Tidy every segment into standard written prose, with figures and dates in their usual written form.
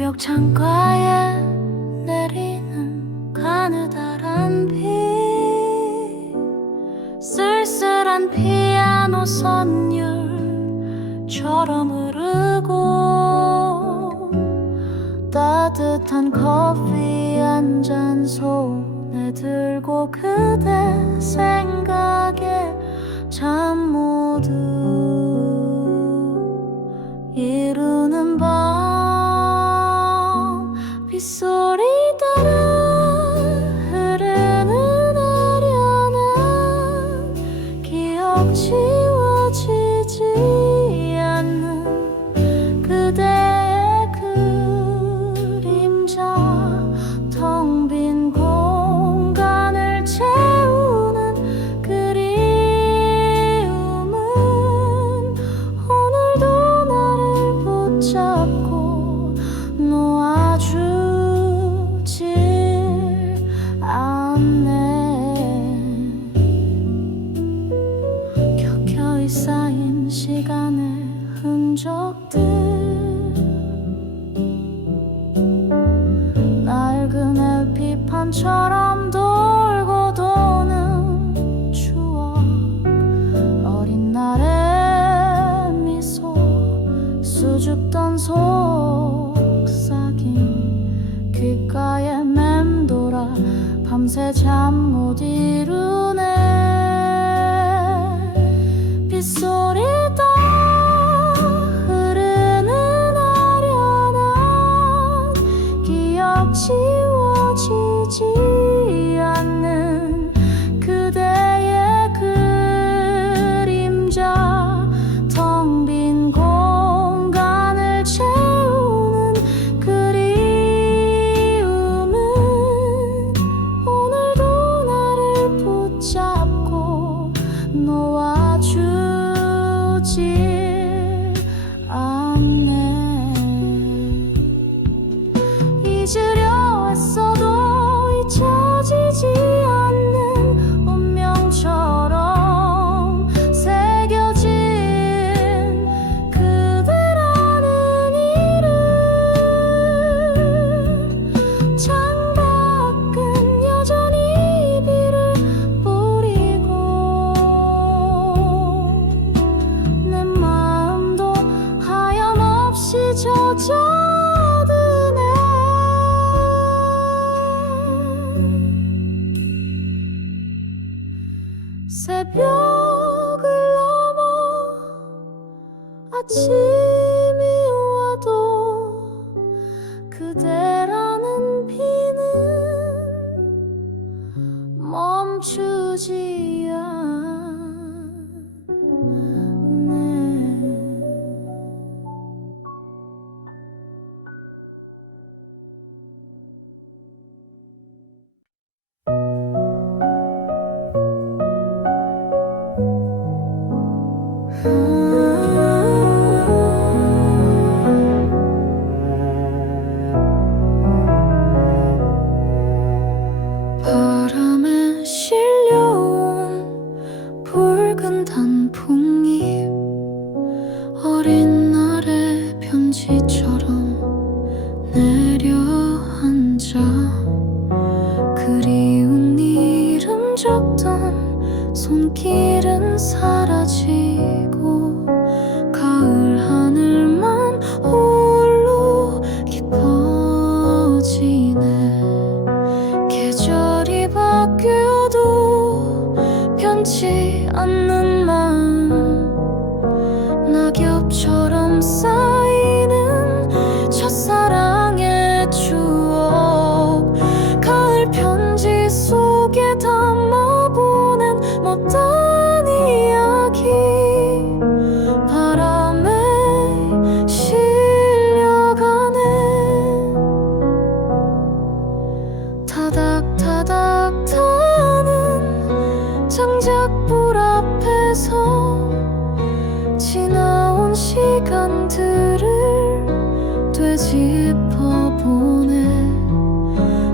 새벽 창가에 내리는 가느다란 비, 쓸쓸한 피아노 선율처럼 흐르고, 따뜻한 커피 한 잔 손에 들고 그대 생각에 잠 모두 이루는 밤, 빗소리 따라 흐르는 아련한 기억, 지워지지 않는 그대의 그림자, 텅 빈 공간을 채우는 그리움은 오늘도 나를 붙잡고 놓아주질 않네. 켜켜이 쌓인 시간의 흔적들, 낡은 LP판처럼 돌고 도는 추억, 어린 날의 미소, 수줍던 속삭임, 귓가에 맴돌아 밤새 잠 못 이루네. 빗소리 따라 흐르는 아련한 기억, 지워지지 않는 그대의 그림자, 텅 빈 공간을 채우는 그리움은 오늘도 나를 붙잡고 놓아주질 않네. 잊으려 했어도 잊혀지지 않는 운명처럼 새겨진 그대라는 이름, 창밖은 여전히 비를 뿌리고 내 마음도 하염없이 젖어드네. 새벽을 넘어 아침이 와도 그대라는 비는 멈추지 않네. 바람에 실려온 붉은 단풍잎, 어린 날의 편지처럼 내려앉아 그리운 이름 적던 손길은 사라지고 가을 하늘만 홀로 깊어지네. 계절이 바뀌어도 변치 않는 마음, 낙엽처럼 쌓이는 첫사랑의 추억, 가을 편지 속에 담아보낸 못다한 이야기, 바람에 실려가네. 타닥타닥 타는 장작불 앞에서 지나온 시간들을 되짚어보네.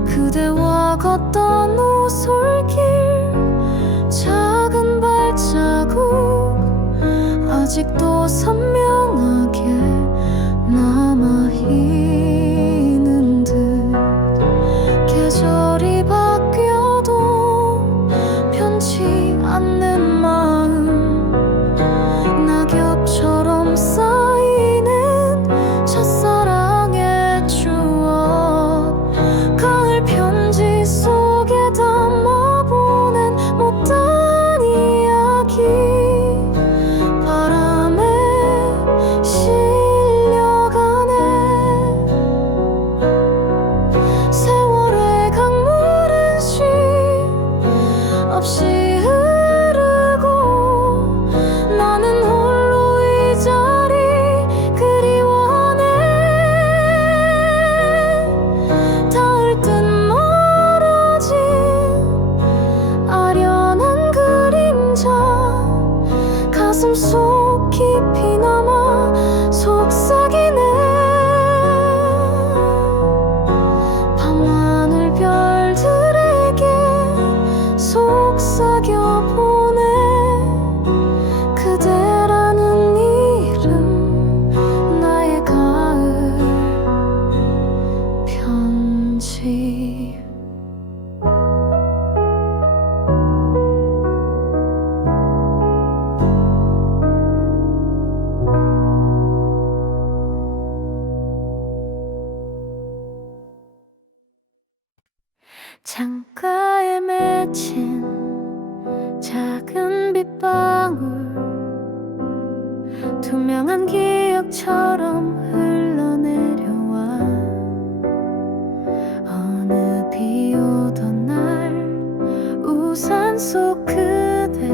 그대와 걷던 오솔길, 작은 발자국 아직도 선명하게 남아있네. 창가에 맺힌 작은 빗방울 투명한 기억처럼 흘러내려와 어느 비 오던 날 우산 속 그대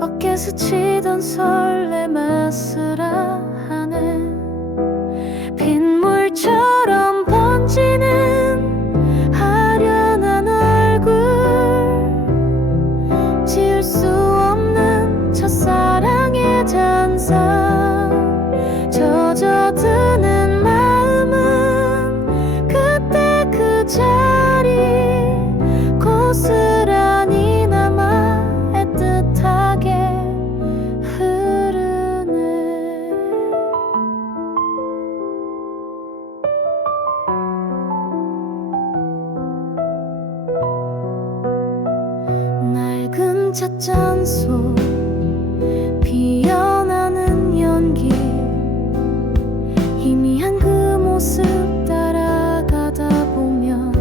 어깨 스치던 설렘 아슬아하네 빗물처럼 번지는 아련한 얼굴 지울 수 없는 첫사랑의 잔상 젖어드는 마음은 그때 그 자리 고스란히 남아 애틋하게 흐르네 낡은 찻잔 속 피어나는 연기 희미한 그 모습 따라가다 보면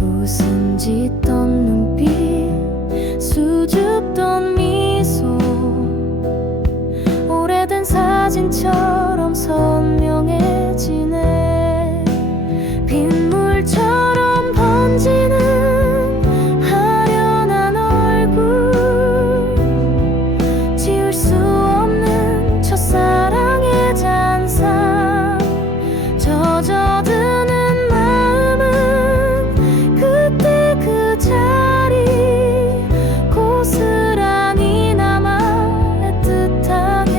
웃음 짓던 눈빛 수줍던 미소 오래된 사진처럼 선명해지네 빗물처럼 번지는 아련한 얼굴 지울 수 없는 첫사랑의 잔상 젖어드는 마음은 그때 그 자리 고스란히 남아 애틋하게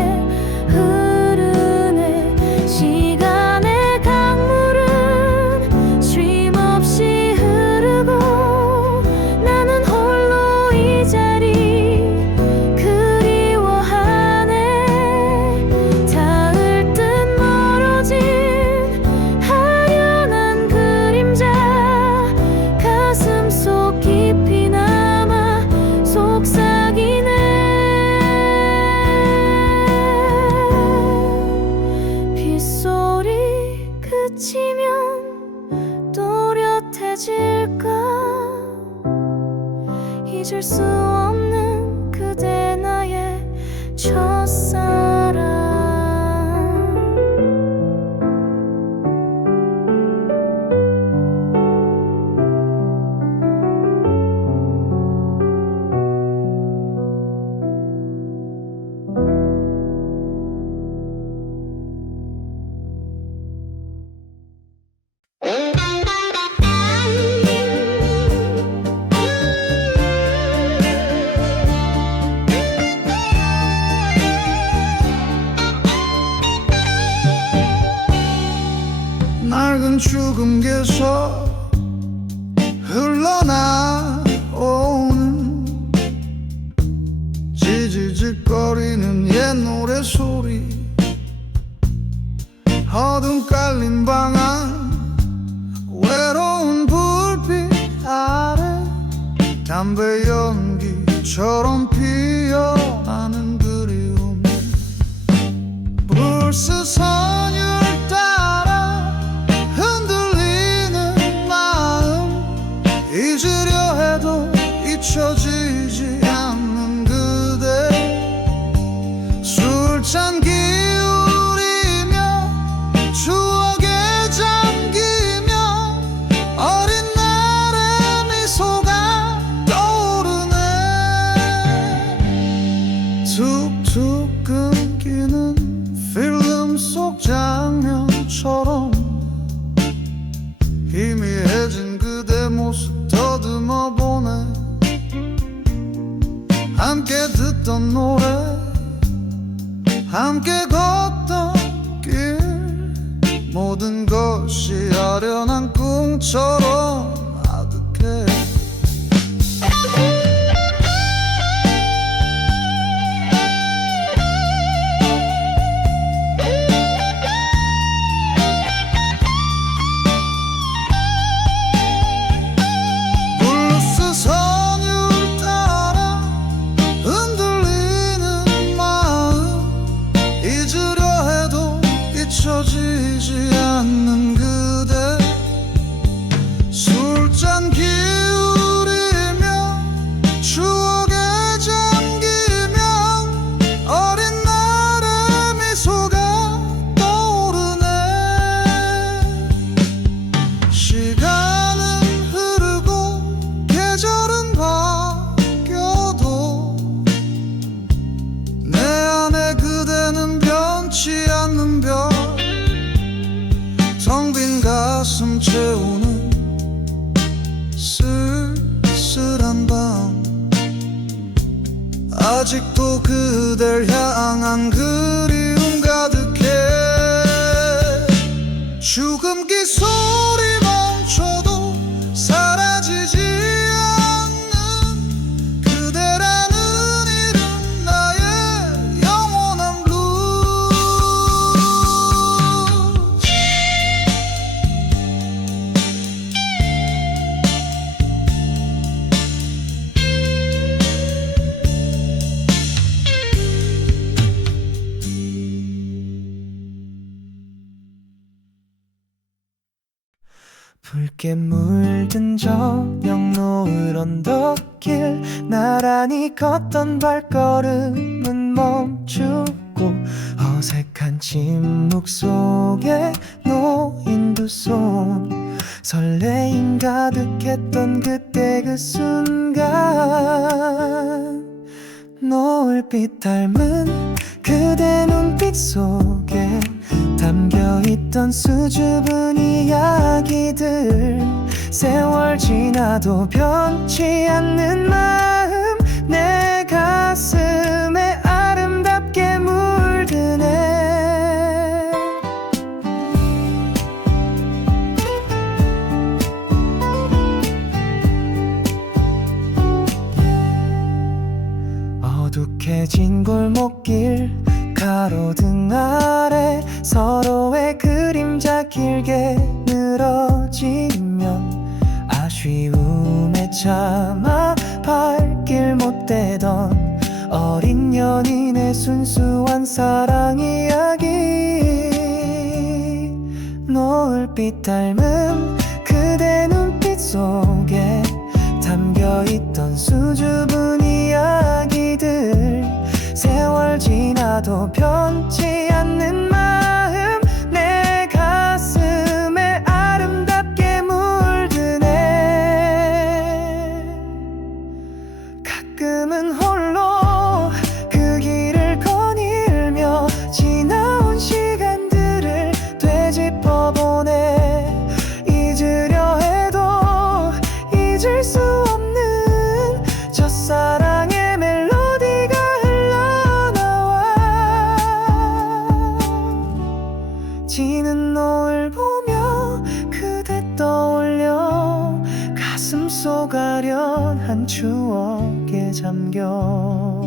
흐르네 시간의 강물은 쉼없이 흐르고 나는 홀로 이 자리 그리워하네 닿을 듯 멀어진 아련한 그림자 가슴 속 깊이 남아 속삭이네 빗소리 그치면 또렷해질까 잊을 수 없는 그대 나의 첫사랑 낡은 죽음께서 흘러나오는 지지직거리는 옛 노래소리 어둠 깔린 방안 외로운 불빛 아래 담배 연기처럼 피어나는 그리움 불스선율 따라 흔들리는 마음 잊으려 해도 잊혀지지 않는 그대 술잔 기울이며 추억에 잠기며 어린 날의 미소가 떠오르네 툭툭 끊기는 필름 속 장면처럼 희미해진 그대 모습 더듬어 보네 함께 듣던 노래 함께 걷던 길 모든 것이 아련한 꿈처럼 아득해 블루스 선율 따라 흔들리는 마음 잊으려 해도 잊혀지지 않는 그대 가슴 채우는 쓸쓸한 밤 아직도 그댈 향한 그리움 가득해 죽음기 소리 멈춰도 사라지지 않는 그대라는 이름 나의 영원한 블루스 붉게 물든 저녁 노을 언덕길 나란히 걷던 발걸음은 멈추고 어색한 침묵 속에 놓인 두 손 설레임 가득했던 그때 그 순간 노을빛 닮은 그대 눈빛 속에 담겨있던 수줍은 이야기들 세월 지나도 변치 않는 마음 내 가슴에 아름답게 물드네 어둑해진 골목길 가로등 아래 서로의 그림자 길게 늘어지면 아쉬움에 참아 발길 못 대던 어린 연인의 순수한 사랑 이야기 노을빛 닮은 그대 눈빛 속에 담겨있던 수줍은 이야기들 세월 지나도 변치 않는 마음 내 가슴에 아름답게 물드네 가끔은 홀로 그 길을 거닐며 지나온 시간들을 되짚어보네 잊으려 해도 잊을 수 없는 첫사랑의 멜로디가 지는 노을 보며 그대 떠올려 가슴속 아련한 추억에 잠겨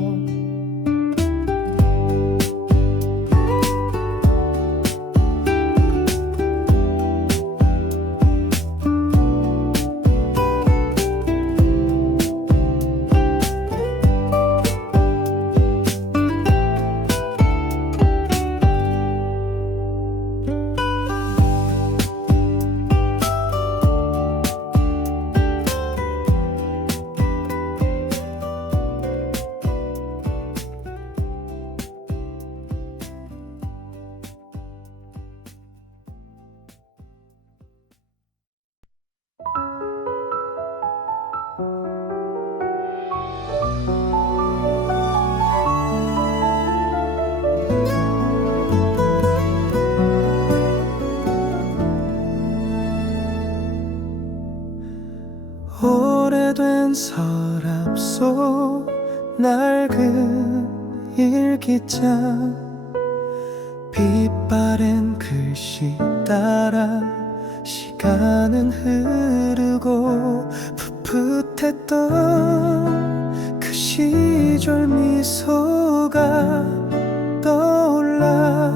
오래된 서랍 속 낡은 일기장 빛바랜 글씨 따라 시간은 흐르고 풋풋했던 그 시절 미소가 떠올라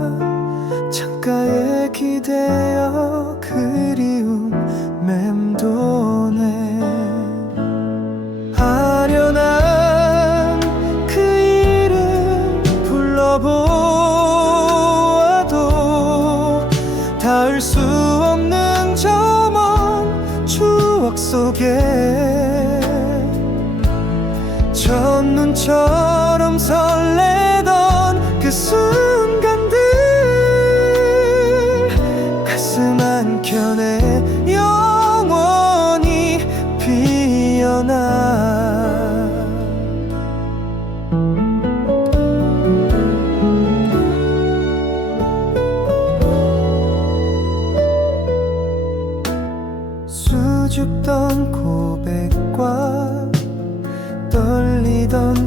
창가에 기대어 그리움 맴도네 아련한 그 이름 불러보아도 닿을 수 없는 저 먼 추억 속에 첫눈처럼 설레던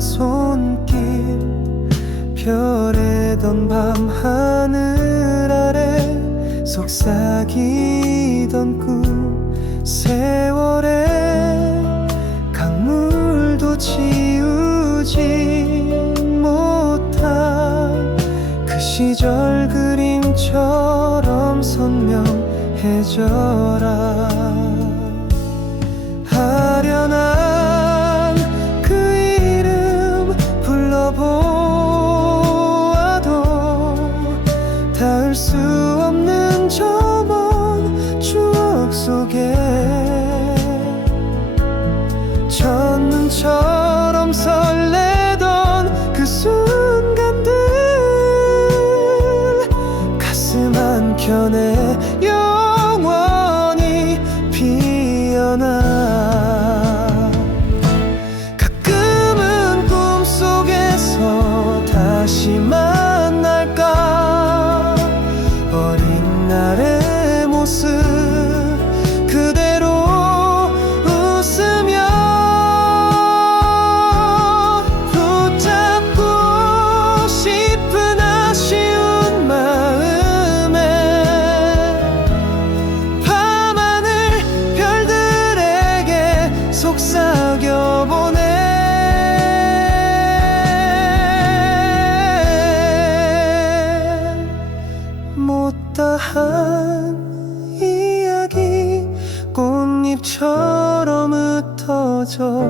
손길 별에던 밤 하늘 아래 속삭이던 꿈 세월의 강물도 지우지 못한 그 시절 그림처럼 선명해져라. 아련한 그 이름 불러보아도 닿을 수 없는 저 먼 추억 속에 첫눈처럼 설레던 그 순간들 가슴 한켠에 영원히 피어나. 가끔은 꿈속에서 다시 만날까. 어린 날의 모습 그대로 웃으며 붙잡고 싶은 아쉬운 마음에 밤하늘 별들에게 속삭여보네. 못다한 이야기 꽃잎처럼 흩어져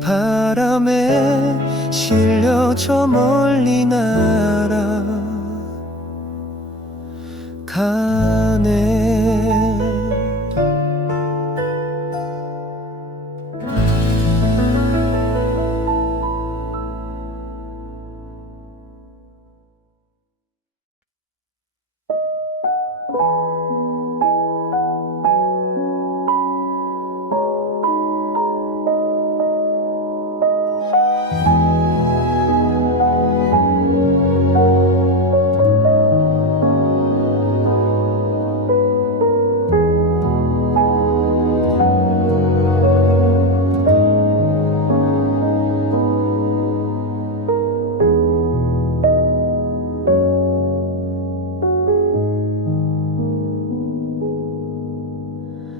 바람에 실려 저 멀리 날아가네.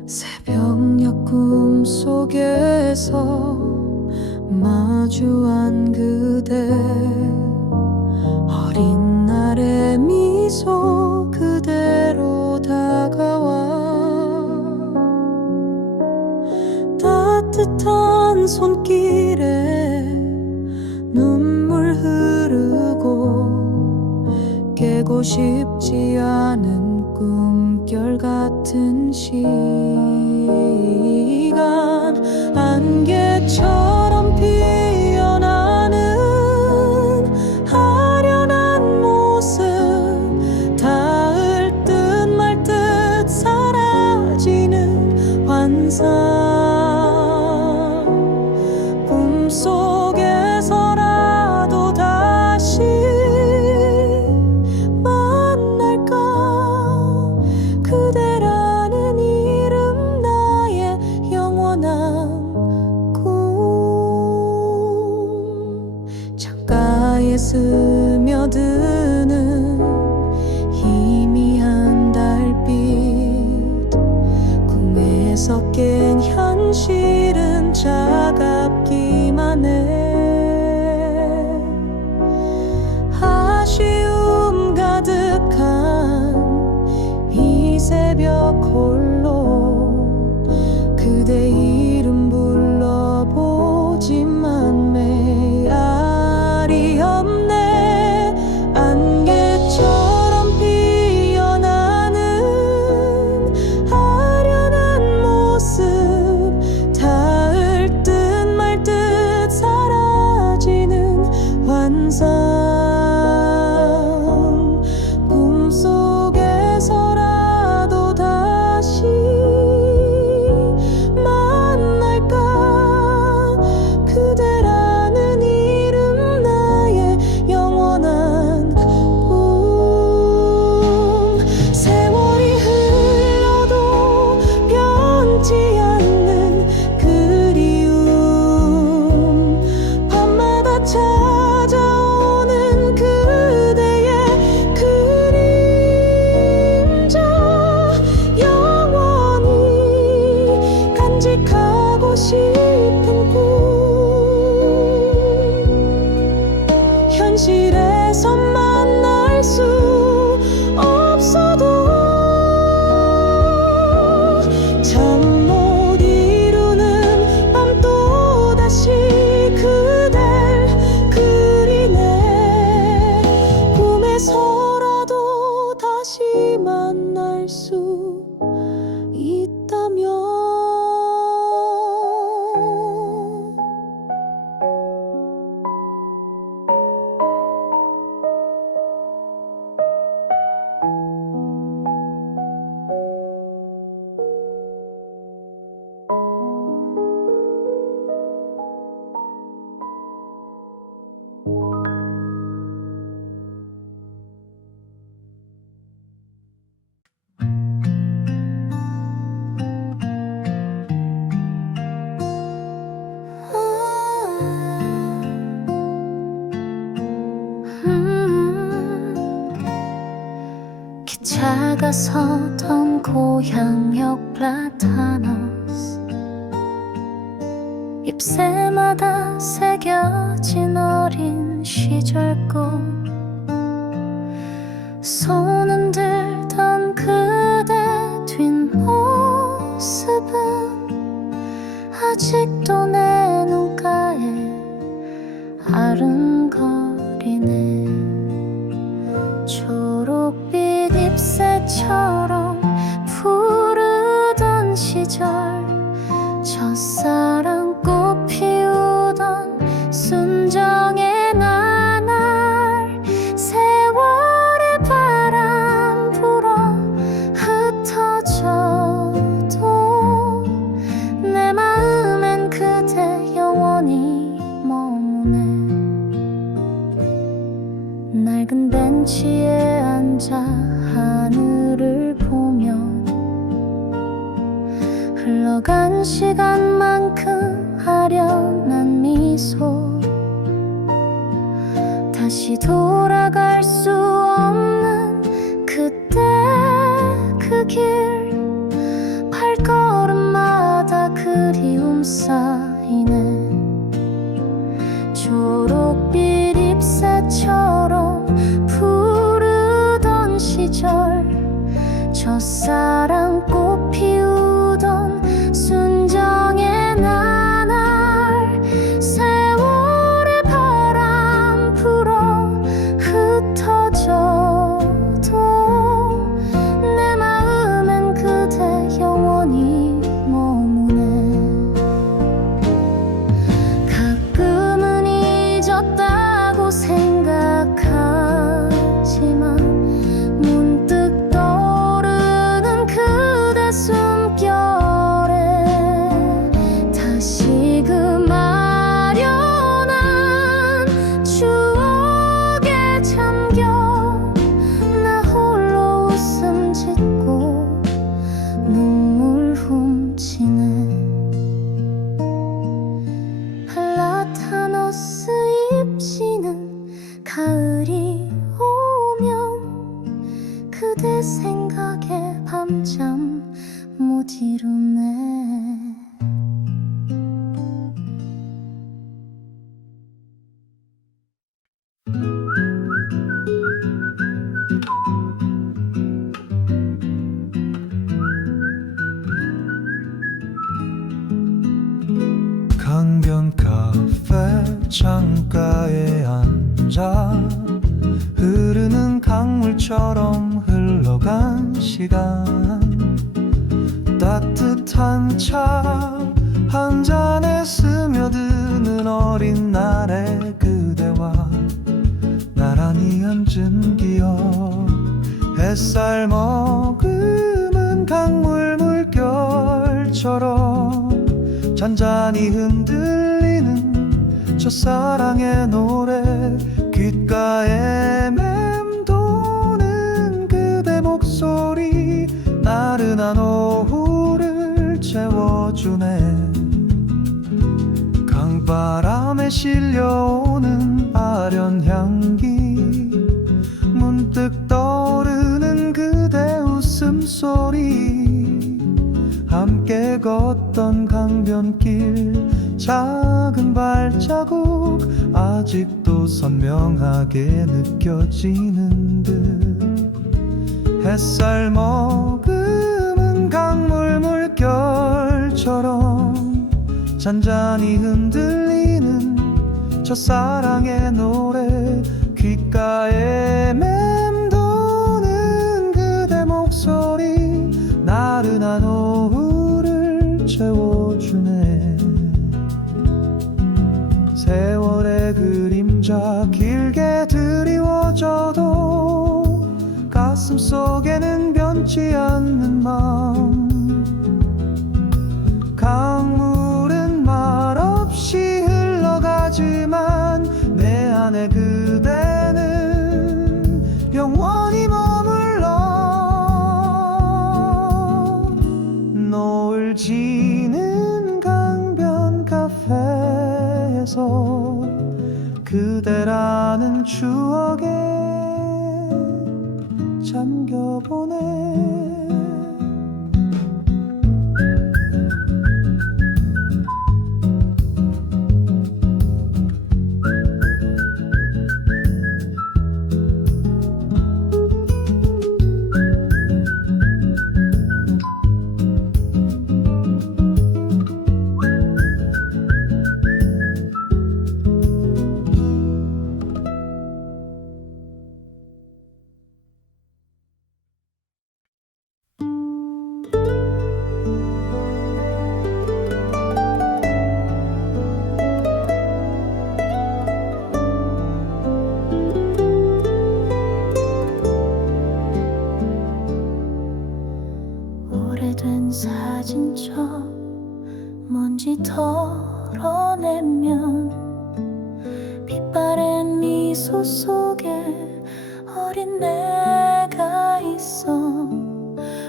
새벽녘 꿈속에서 마주한 그대 어린 날의 미소 그대로 다가와 따뜻한 손길에 눈물 흐르고 깨고 싶지 않은 꿈결 같은 시간 안개처럼 피어나는 아련한 모습 닿을 듯 말 듯 사라지는 환상 꿈속에서라도 다시 만날까 그대라는 이름 나의 영원한 꿈 창가에 스며드는 희미한 달빛 꿈에서 깬 현실은 차갑기만 해 아쉬움 가득한 이 새벽 홀로 그대 이름 불러보지만 메아리 없네 안개처럼 피어나는 아련한 모습 닿을 듯 말 듯 사라지는 환상 꿈속에서라도 다시 만날까 그대라는 이름 나의 영원한 꿈 세월이 흘러도 변치 않는 그리움 밤마다 다시 만날 수 있다면 기차가 서던 고향역 플라타노스 잎새마다 새겨진 어린 시절 꿈 손은 들던 그대 뒷모습은 아직도 내 눈가에 아른거리네. 초록빛 잎새처럼 푸르던 시절 첫사랑 꽃 피우던 순정의 나날 세월의 바람 불어 흩어져도 내 마음엔 그대 영원히 머무네. 낡은 벤치에 앉아 하늘을 보며 흘러간 시간만큼 아련한 미소 다시 돌아갈 수 없는 그때 그 길 발걸음마다 그리움 쌓이네. 초록빛 잎새처럼 푸르던 시절 첫사랑 꽃 피우던 순정의 나날 세월의 바람 불어 흩어져도 내 마음엔 그대 영원히 머무네. 가끔은 잊었다고 생각하지만 문득 떠오르는 그대 숨결에 다시 그 아련한 추억에 잠겨 나 홀로 웃음 짓고 눈물 훔치네. 플라타노스 잎지는 가을이 오면 그대 생각에 밤잠 못 이루네. 강변 카페 창가에 앉아 흐르는 강물처럼 흘러간 시간 따뜻한 차 한 잔에 스며드는 어린 날의 그대와 나란히 앉은 기억 햇살 머금은 강물 물결처럼 잔잔히 흔들리는 첫사랑의 노래 귓가에 맴도는 그대 목소리 나른한 오후를 채워주네. 강바람에 실려오는 아련 향기 문득 떠오르는 그대 웃음소리 함께 걷던 강변길 작은 발자국 아직도 선명하게 느껴지는 듯 햇살 머금은 강물 물결처럼 잔잔히 흔들리는 첫사랑의 노래 귓가에 맴도는 그 가슴 속에는 변치 않는 마음. 강물은 말없이 흘러가지만 내 안에 그대는 영원히 머물러. 노을 지는 강변 카페에서 그대라는 추억에 잠겨보네. 오래된 사진첩 먼지 털어내면 빛바랜 미소 속에 어린 내가 있어.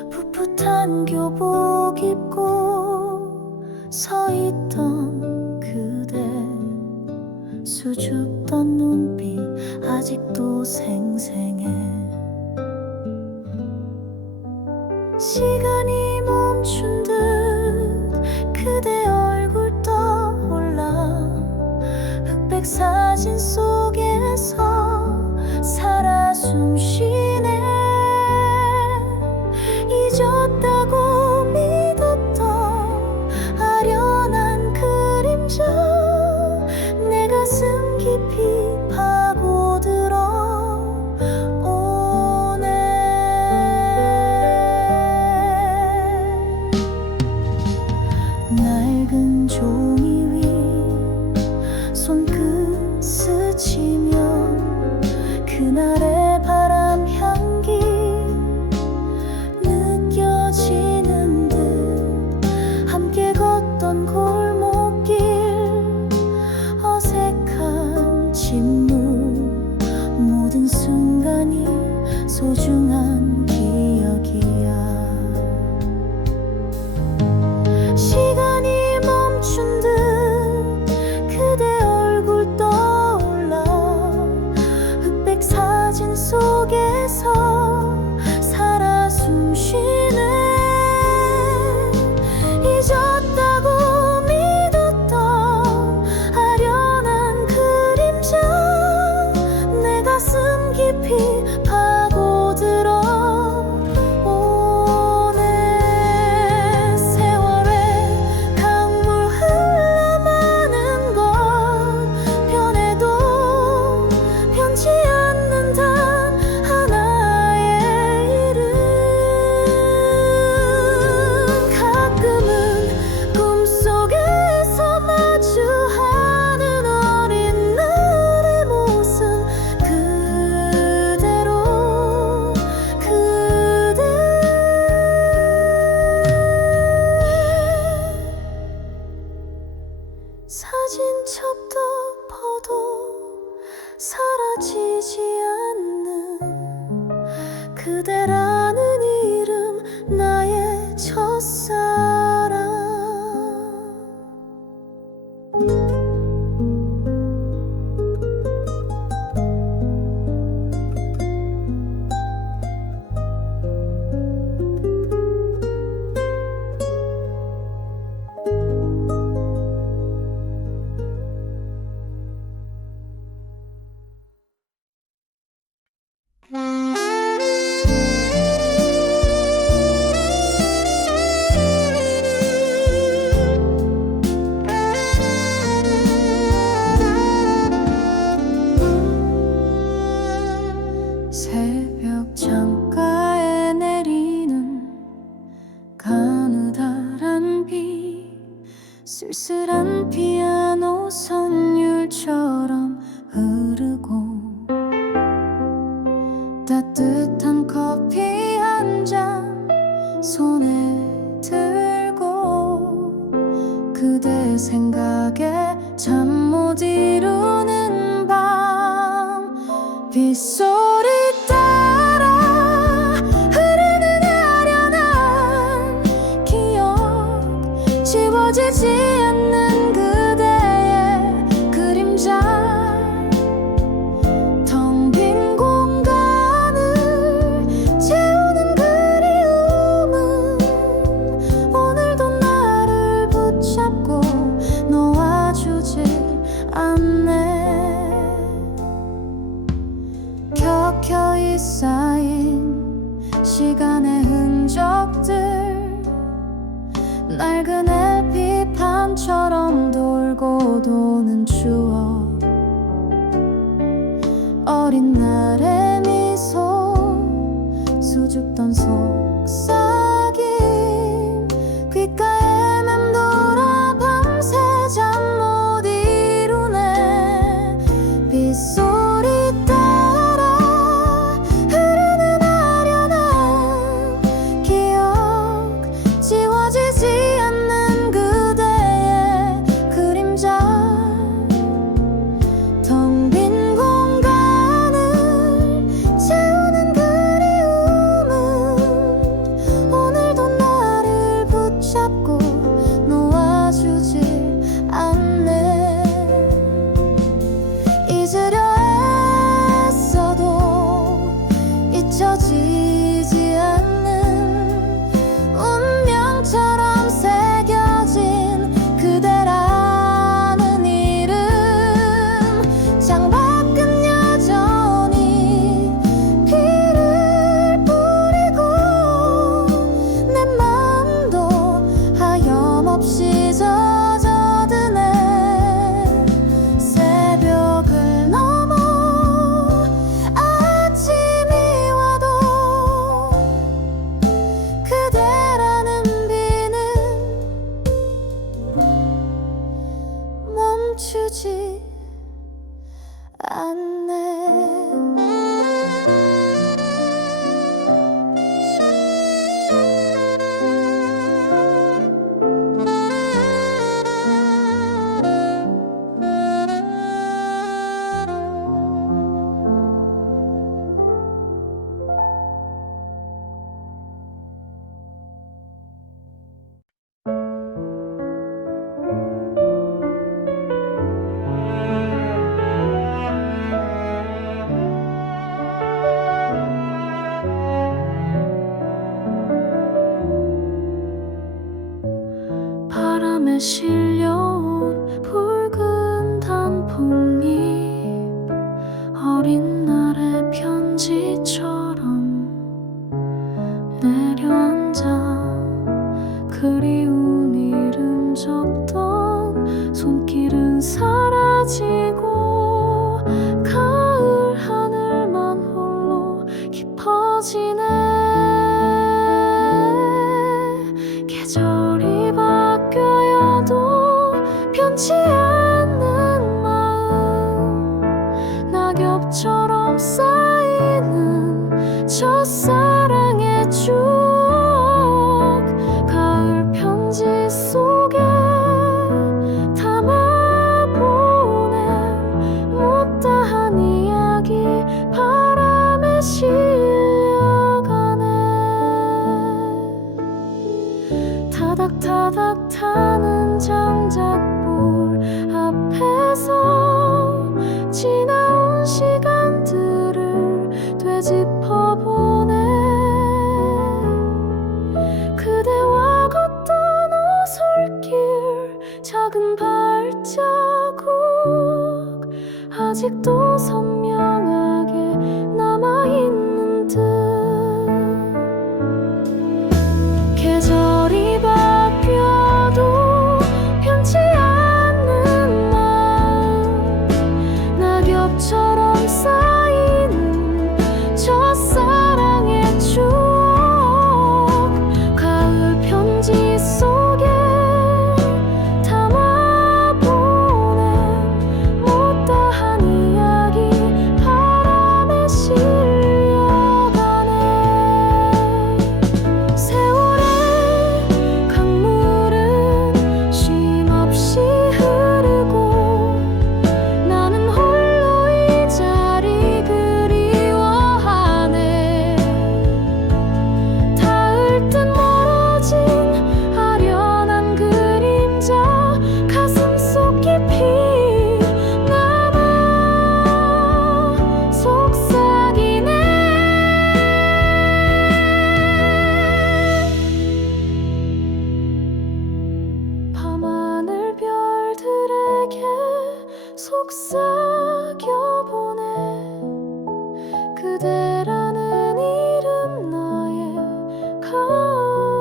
풋풋한 교복 입고 서 있던 그대, 수줍던 눈빛 아직도 생생해. 시간이 멈춘 듯 그대 얼굴 떠올라. 흑백 사진 속에서 살아 숨쉬네. 잊었다고 믿었던 아련한 그림자 내 가슴 깊이 파고들어 오네. 낡은 종이 위 손끝 스치면 그날의 바람 향기 느껴지는 듯. 함께 걷던 골목길 어색한 침묵 모든 순간이 소중한 기억이야. 시간이 멈춘 듯 그대 얼굴 떠올라. 흑백 사진 속에서 살아 숨쉬네. 잊었다고 믿었던 아련한 그림자 내 가슴 깊이 파고들어 오네. 세월의 강물 흘러가는 것 변해도 변치 않는 단 하나의 이름. 가끔은 꿈속에서 마주하는 어린 날의 모습 그대로 그대. 사진첩 덮어도 사라지지 않는 그대라는 이름 나의 첫사랑. 새벽 창가에 내리는 가느다란 비, 쓸쓸한 피아노 선율처럼 흐르고 따뜻한 커피 빗소리 따라 흐르는 아련한 기억 지워지지 않는 그대의 그림자 텅 빈 공간을 채우는 그리움은 오늘도 나를 붙잡고 놓아주질 않네. 켜켜이 쌓인 시간의 흔적들 낡은 LP판처럼 돌고 도는 추억 어린 날의 미소 수줍던 속삭임 귓가에 맴돌아 밤새 잠 못 이루네. 빗소리 따라 흐르는 아련한 기억 지워지지 않는 그대의 그림자 텅 빈 공간을 채우는 그리움은 오늘도 나를 붙잡고 놓아주질 않네. 잊으려 애써도 잊혀지지 않는 운명처럼 새겨진 그대라는 이름 창밖은 여전히 비를 뿌리고 내 마음도 하염없이 젖어드네. 새벽을 넘어 아침이 와도 그대라는 비는 멈추지 않네. 바람에 실려온 붉은 단풍잎 어린 날의 편지처럼 내려앉아 그리운 이름 적던 손길은 사라지고 가을 하늘만 홀로 깊어지네. 계절이 바뀌어도 변치 않는 마음 낙엽처럼 쌓이는 첫사랑의 추억 가을 편지 속에 담아보낸 못다한 이야기 바람에 실려가네. 타닥타닥 타는 장작불 앞에서 지나온 시간들을 되짚어보네. 그대와 걷던 오솔길 작은 발자국 아직도 선명하게 남아있는 듯. 계절이 바뀌어도 변치 않는 마음 낙엽처럼 쌓이는 첫사랑의 추억 가을 편지 속에 담아보낸 못다한 이야기 별편지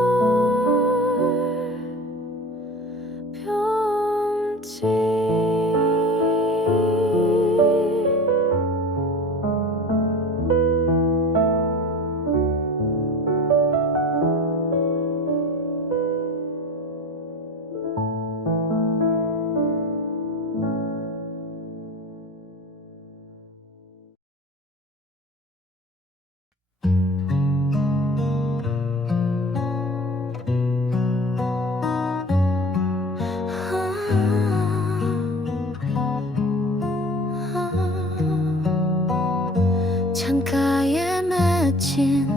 창가에 맺힌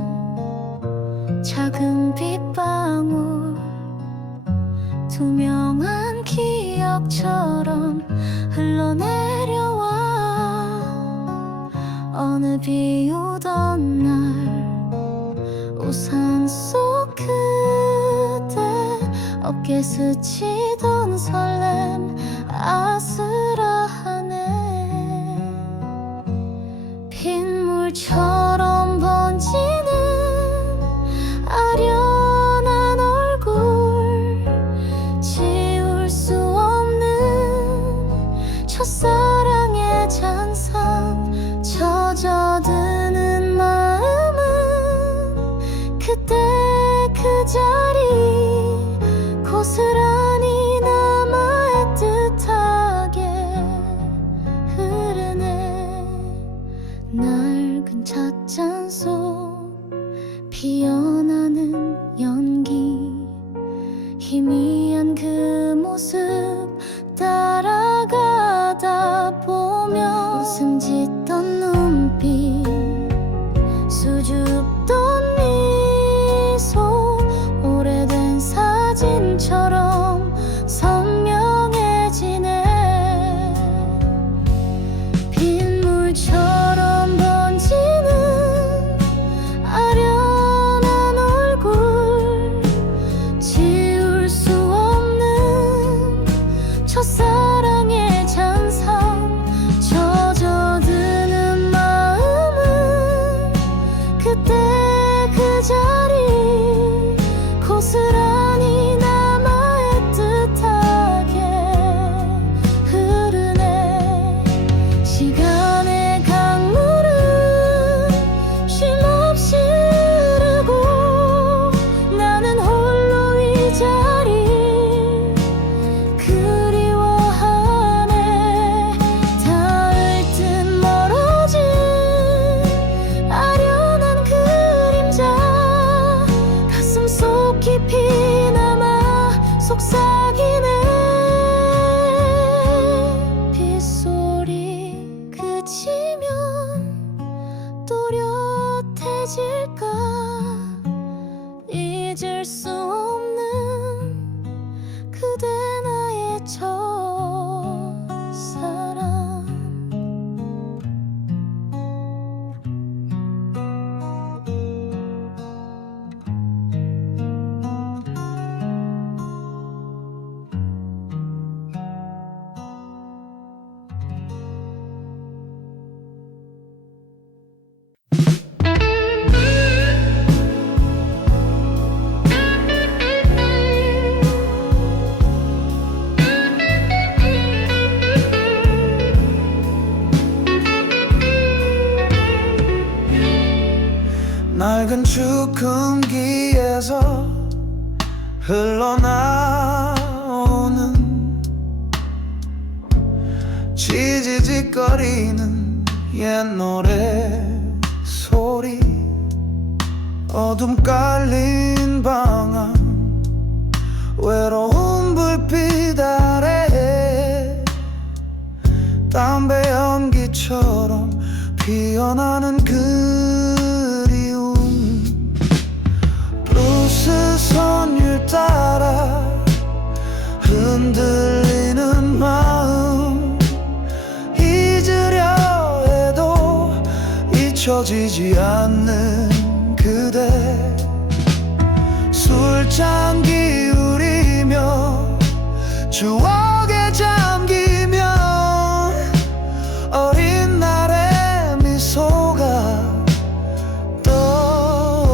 작은 빗방울 투명한 기억처럼 흘러내려와 어느 비오던 날 우산 속 그대 어깨 스치던 설렘 아슬아하네 빗물처럼 번지는 아련한 얼굴 지울 수 없는 첫사랑의 잔상 젖어드는 마음은 그때 그 자리 고스란히 남아 애틋하게 흐르네 낡은 찻잔 속 피어나는 연기 희미한 그 모습 따라가다 보면 웃음 짓던 눈빛 수줍던 미소 오래된 사진처럼 선명해지네 빗물처럼 번지는 아련한 얼굴 지울 수 없는 첫사랑의 잔상 젖어드는 마음은 그때 그 자리 고스란히 남아 애틋하게 흐르네 시간의 강물은 쉼없이 흐르고 나는 홀로 이 자리 그리워하네 닿을 듯 멀어진 아련한 그림자 가슴 속 깊이 남아 속삭이네 빗소리 그치면 또렷해질까 잊을 수 없는 그대 나의 첫사랑 낡은 축흠기에서 흘러나오는 지지직거리는 옛 노래 소리 어둠 깔린 방안 외로운 불빛 아래 담배 연기처럼 피어나는 그리움 블루스 선율 따라 흔들리는 마음 잊으려 해도 잊혀지지 않는 그대 술잔 기울이며 추억에 잠기면 어린 날의 미소가 떠오르네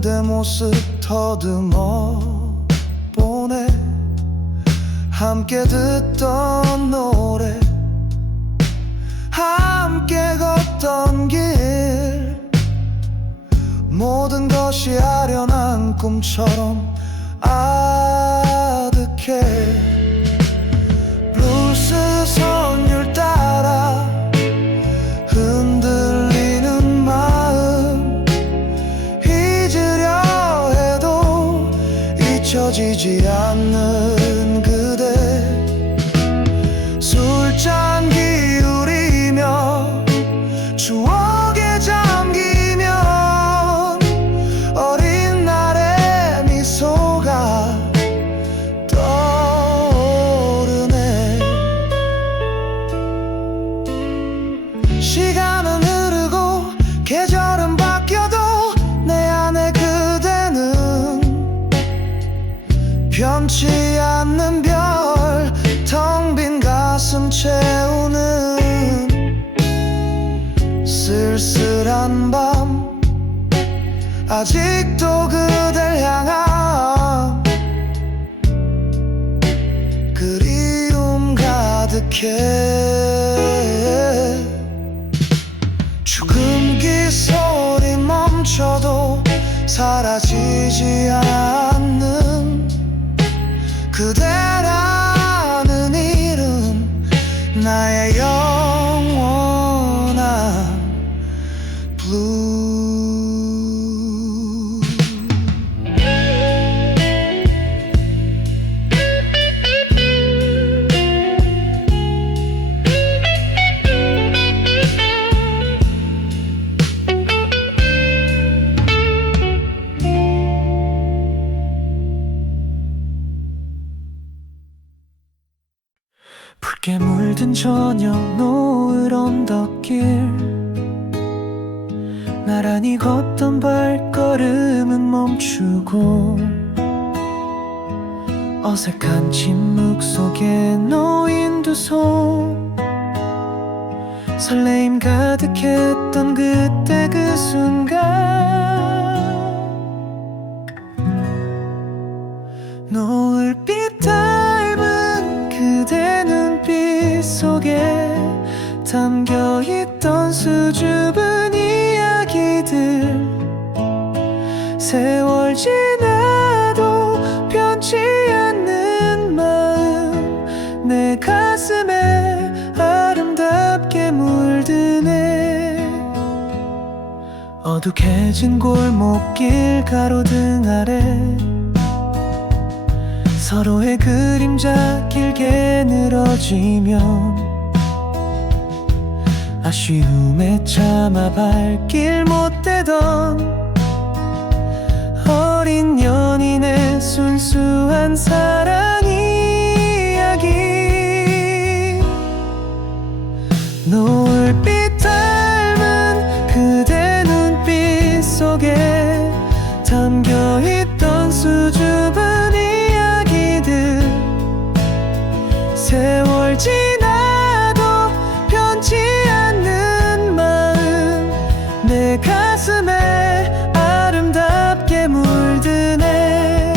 그대 모습 더듬어 보네. 함께 듣던 노래, 함께 걷던 길, 모든 것이 아련한 꿈처럼 아득해. 블루스 선율 따라 흔들리는 마음, 잊으려 해도 잊혀지지 않는 그대. 술잔 기울이며 추억에 잠기면 어린 날의 미소가 떠오르네. 시간은 흐르고 계절은 바뀌어도 내 안에 그대는 변치 않는 별, 텅 빈 가슴 채우는 쓸쓸한 밤, 아직도 그댈 향한 그리움 가득해. 죽음기 소리 멈춰도 사라지지 않는 그대라는 이름, 나의 영원한 블루. 붉게 물든 저녁 노을 언덕길, 나란히 걷던 발걸음은 멈추고 어색한 침묵 속에 놓인 두 손, 설레임 가득했던 그때 그 순간, 노을빛 닮은 그대 눈빛 속에 담겨있던 수줍은 이야기들, 세월 지나도 변치 않는 마음, 내 가슴에 아름답게 물드네. 어둑해진 골목길 가로등 아래 서로의 그림자 길게 늘어지면 아쉬움에 참아 발길 못 대던 어린 연인의 순수한 사랑 이야기. 노을빛 닮은 그대 눈빛 속에 담겨있던 수줍은 이야기들, 세월 지나도 변치 않는 마음, 내 가슴에 아름답게 물드네.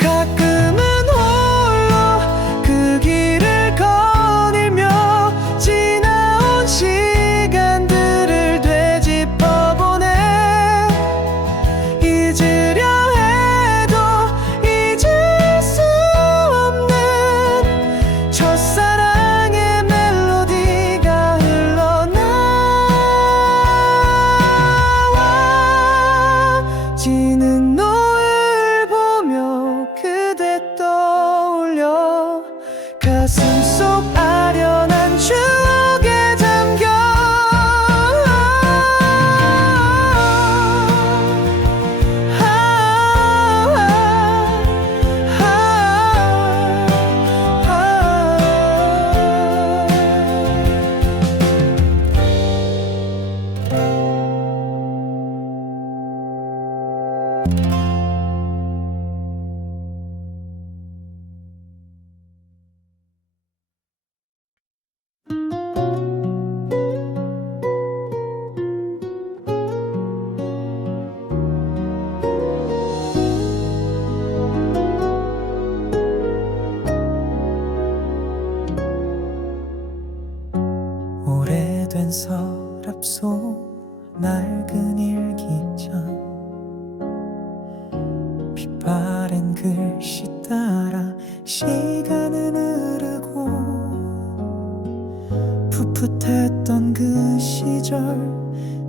가끔은 홀로 그 길을 거닐며 지나온 시간들을 되짚어보네. 잊으려 해도 잊을 수 없는 첫사랑의 멜로디가 흘러나와. 지는 노을 보며 그대 떠올려 가슴 속 아련한 추억에 잠겨. 낡은 일기장 빛바랜 글씨 따라 시간은 흐르고 풋풋했던 그 시절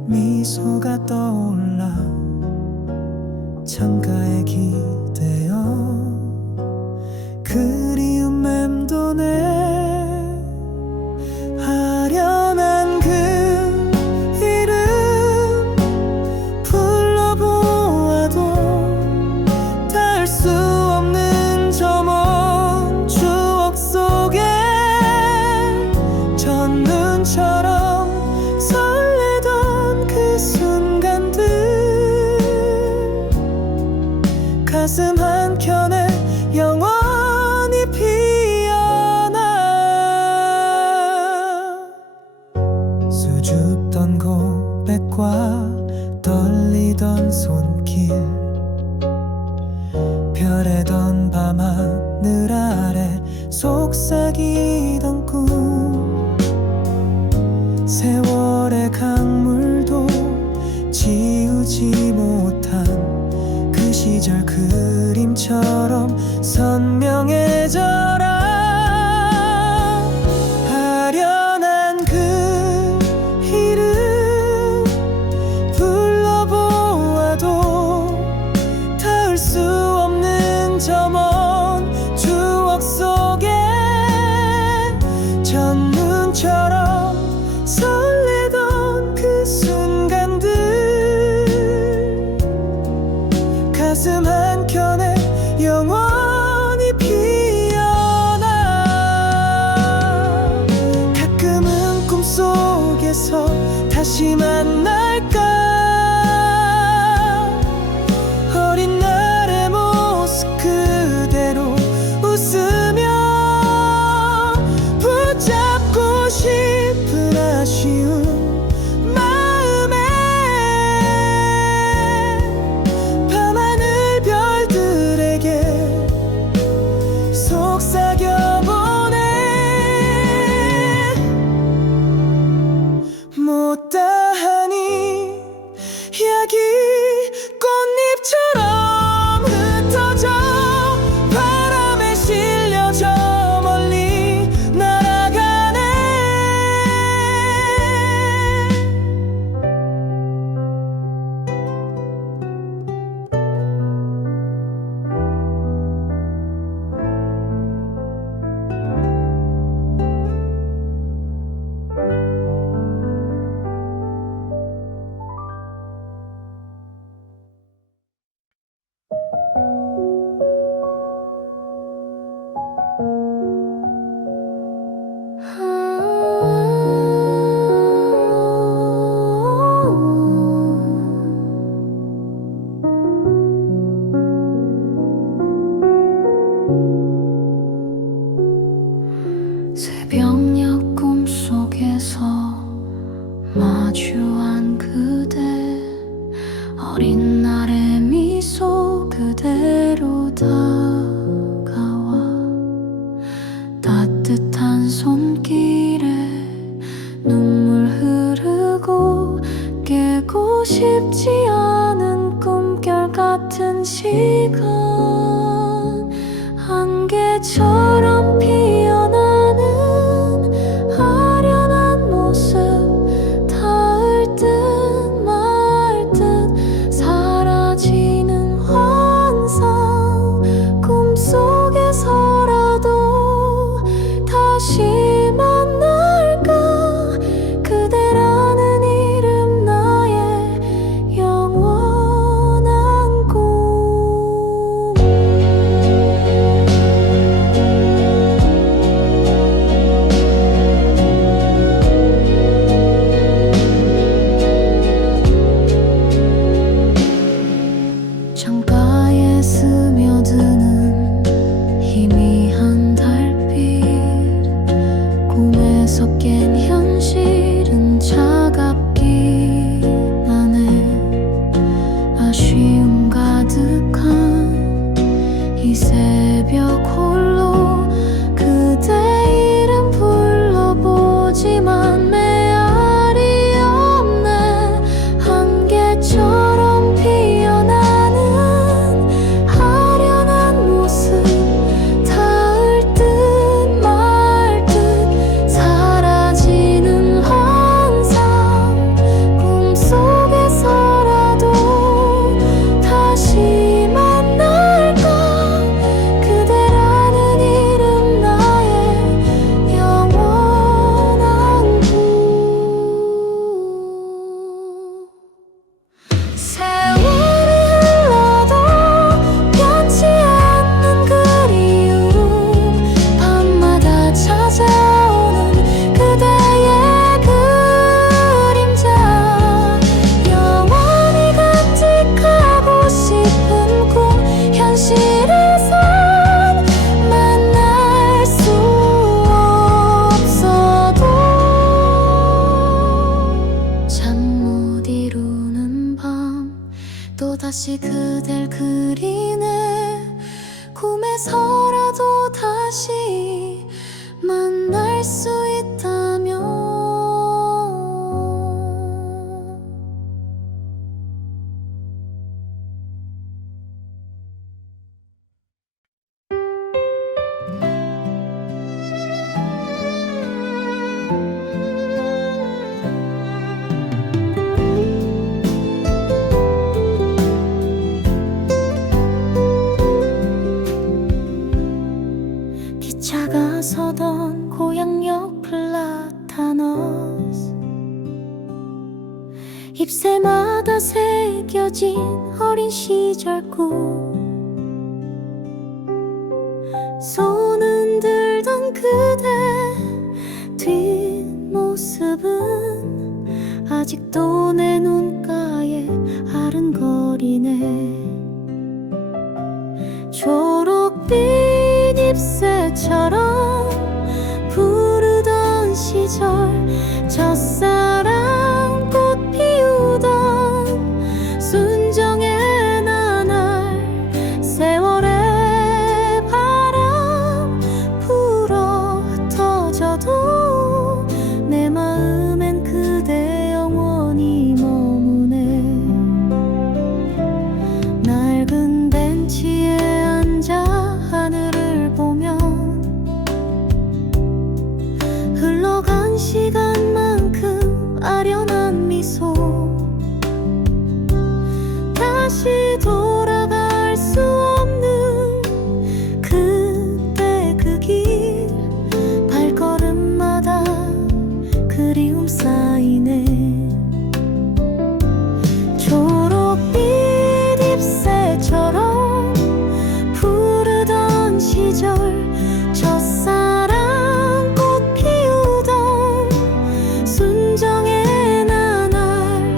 미소가 떠올라 창가에 기대어 그리움 맴도네 아련한 그 이름 불러보아도 닿을 수 없는 저 먼 추억 속에 첫눈처럼 설레던 그 순간들 가슴 한켠에 영원히 피어나 수줍던 고백과 떨리던 손길 별에던 밤하늘 아래 속삭이던 꿈 세월의 강물도 지우지 못한 그 시절 그림처럼 선명해져라 아련한 그 이름 불러보아도 닿을 수 없는 저 먼 추억 속에 첫눈처럼 설레던 그 순간들 가슴 한켠에 영원히 피어나 가끔은 꿈속에서 다시 만날까 어린 날의 모습 그대로 웃으며 붙잡고 싶은 아쉬운 마음에 밤하늘 별들에게 속삭여보네 못다하니 약이 꽃잎처럼 흩어져 바람에 실려 저 멀리 날아가네 새벽녘 꿈속에서 마주한 그대 어린 날의 미소 그대로 다가와 따뜻한 손길에 눈물 흐르고 깨고 싶지 않은 꿈결 같은 시간 안개처럼 피어나는 아련한 모습 닿을 듯 말 듯 사라지는 환상 꿈속에서라도 다시 만날까 그대라는 이름 나의 영원한 꿈 새마다 새겨진 어린 시절 꿈 손은 들던 그대 뒷모습은 아직도 내 눈가에 아른거리네. 초록빛 잎새처럼 부르던 시절 첫사랑 꽃 피우던 순정의 나날 세월의 바람 불어 터져도 내 마음엔 그대 영원히 머무네. 낡은 벤치에 앉아 하늘을 보면 흘러간 시간만큼 아련한 미소 다시 돌아갈 수 없는 그때 그 길 발걸음마다 그리움 쌓이네. 초록빛 잎새처럼 푸르던 시절 첫사랑 꽃 피우던 순정의 나날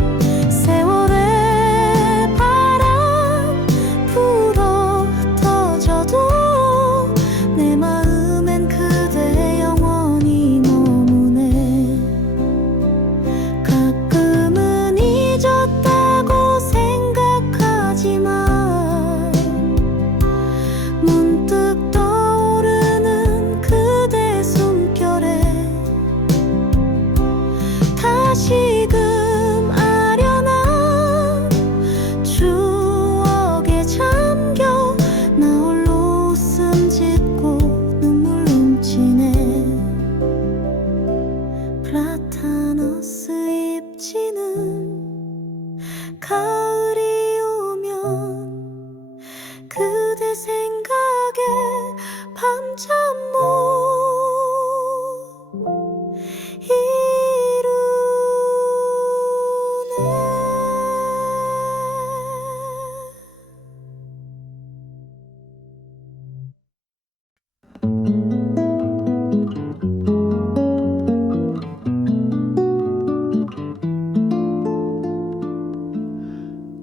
세월의 바람 불어 터져도 내 마음엔 그대 영원히 머무네. 가끔은 잊었다고 생각하지만 문득 떠오르는 그대 숨결에 다시금 아련한 추억에 잠겨 나 홀로 웃음 짓고 눈물 훔치네. 플라타너스 잎지는 가을이 오면 그대 생각에 밤잠 못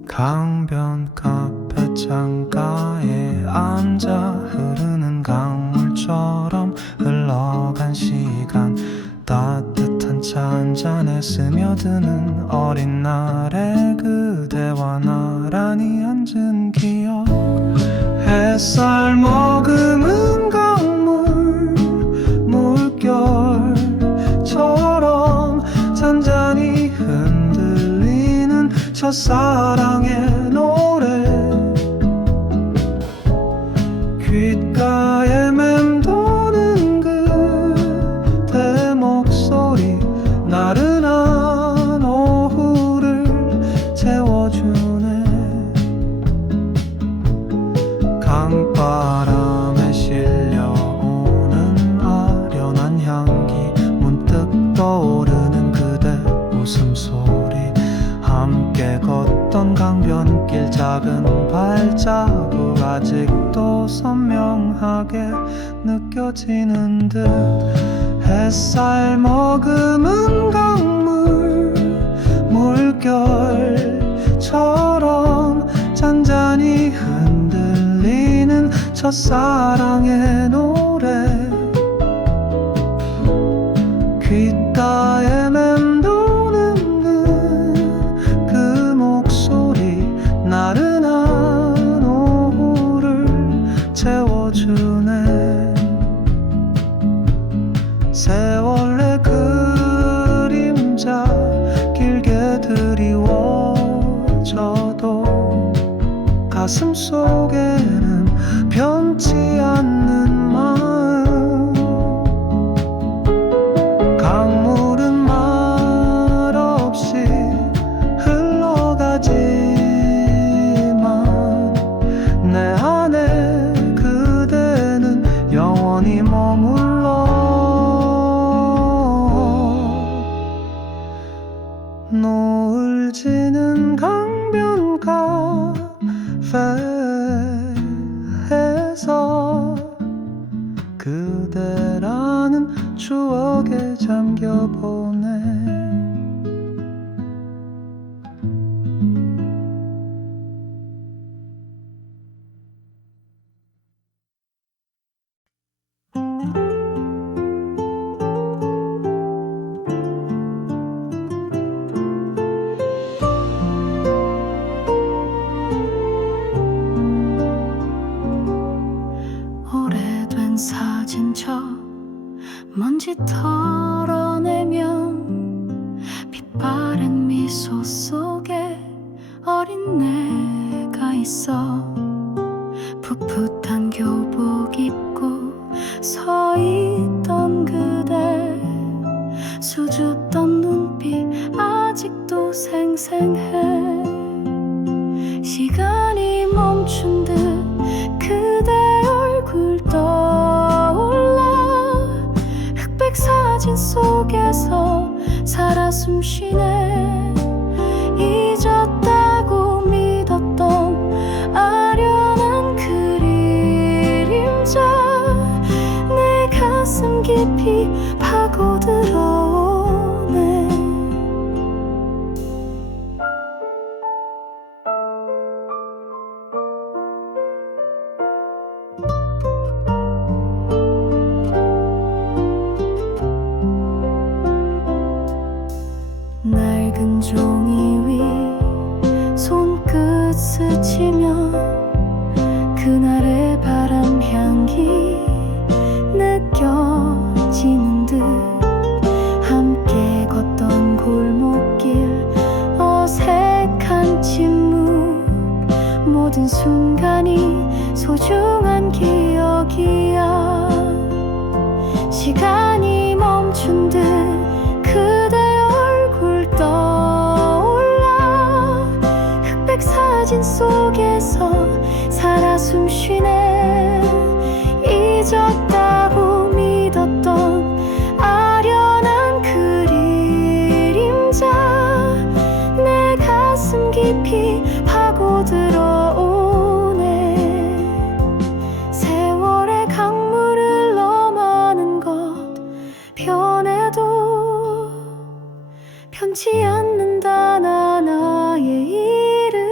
강변 카페 창가에 앉아 흐르는 강물처럼 흘러간 시간 따뜻한 차 한 잔에 스며드는 어린 날의 그대와 나란히 앉은 기억 햇살 머금은 강물 물결처럼 잔잔히 흔들리는 첫사랑의 노래 귓가에 맴도는 그대 목소리 나른한 오후를 채워주네. 강바람에 실려오는 아련한 향기 문득 떠오르는 그대 웃음소리 함께 걷던 강변길 작은 발자국 아직도 선명하게 느껴지는 듯 햇살 머금은 강물 물결처럼 잔잔히 흔들리는 첫사랑의 노래 귓가에 맴도는 그 목소리 나른한 오후를 채워주네. 세월의 그림자 길게 드리워져도 가슴 속에는 변치 않는 마음 그대라는 추억에 잠겨보네. 오래된 사진첩 먼지 털어내면 빛바랜 미소 속에 어린 내가 있어. 풋풋한 교복 입고 서 있던 그대, 수줍던 눈빛 아직도 생생해. 시간이 멈춘 듯 그대 얼굴 떠올라. 흑백 사진 속에서 살아 숨쉬네. 잊었다고 믿었던 아련한 그림자 내 가슴 깊이 파고들어오네. 낡은 종이 위 손끝 스치면 그날의 바람 향기 느껴지는 듯. 함께 걷던 골목길 어색한 침묵, 모든 순간이 소중한 기억이야. 시간이 멈춘 듯 그대 얼굴 떠올라. 흑백 사진 속에서 살아 숨쉬네. 잊었다고 믿었던 아련한 그림자 내 가슴 깊이 파고들어오네. 세월의 강물을 넘어가는 것 변해도 변치 않는다 나의 이름.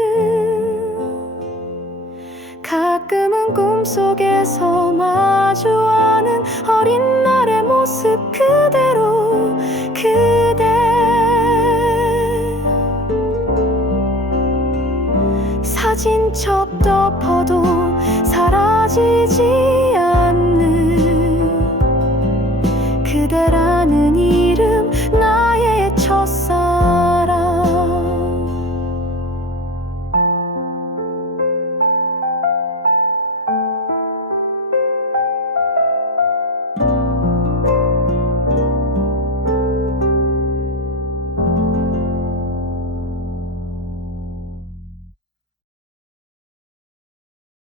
가끔은 꿈속에서 마주하는 어린 날의 모습 그대로. 그대 사진첩 덮어도 사라지지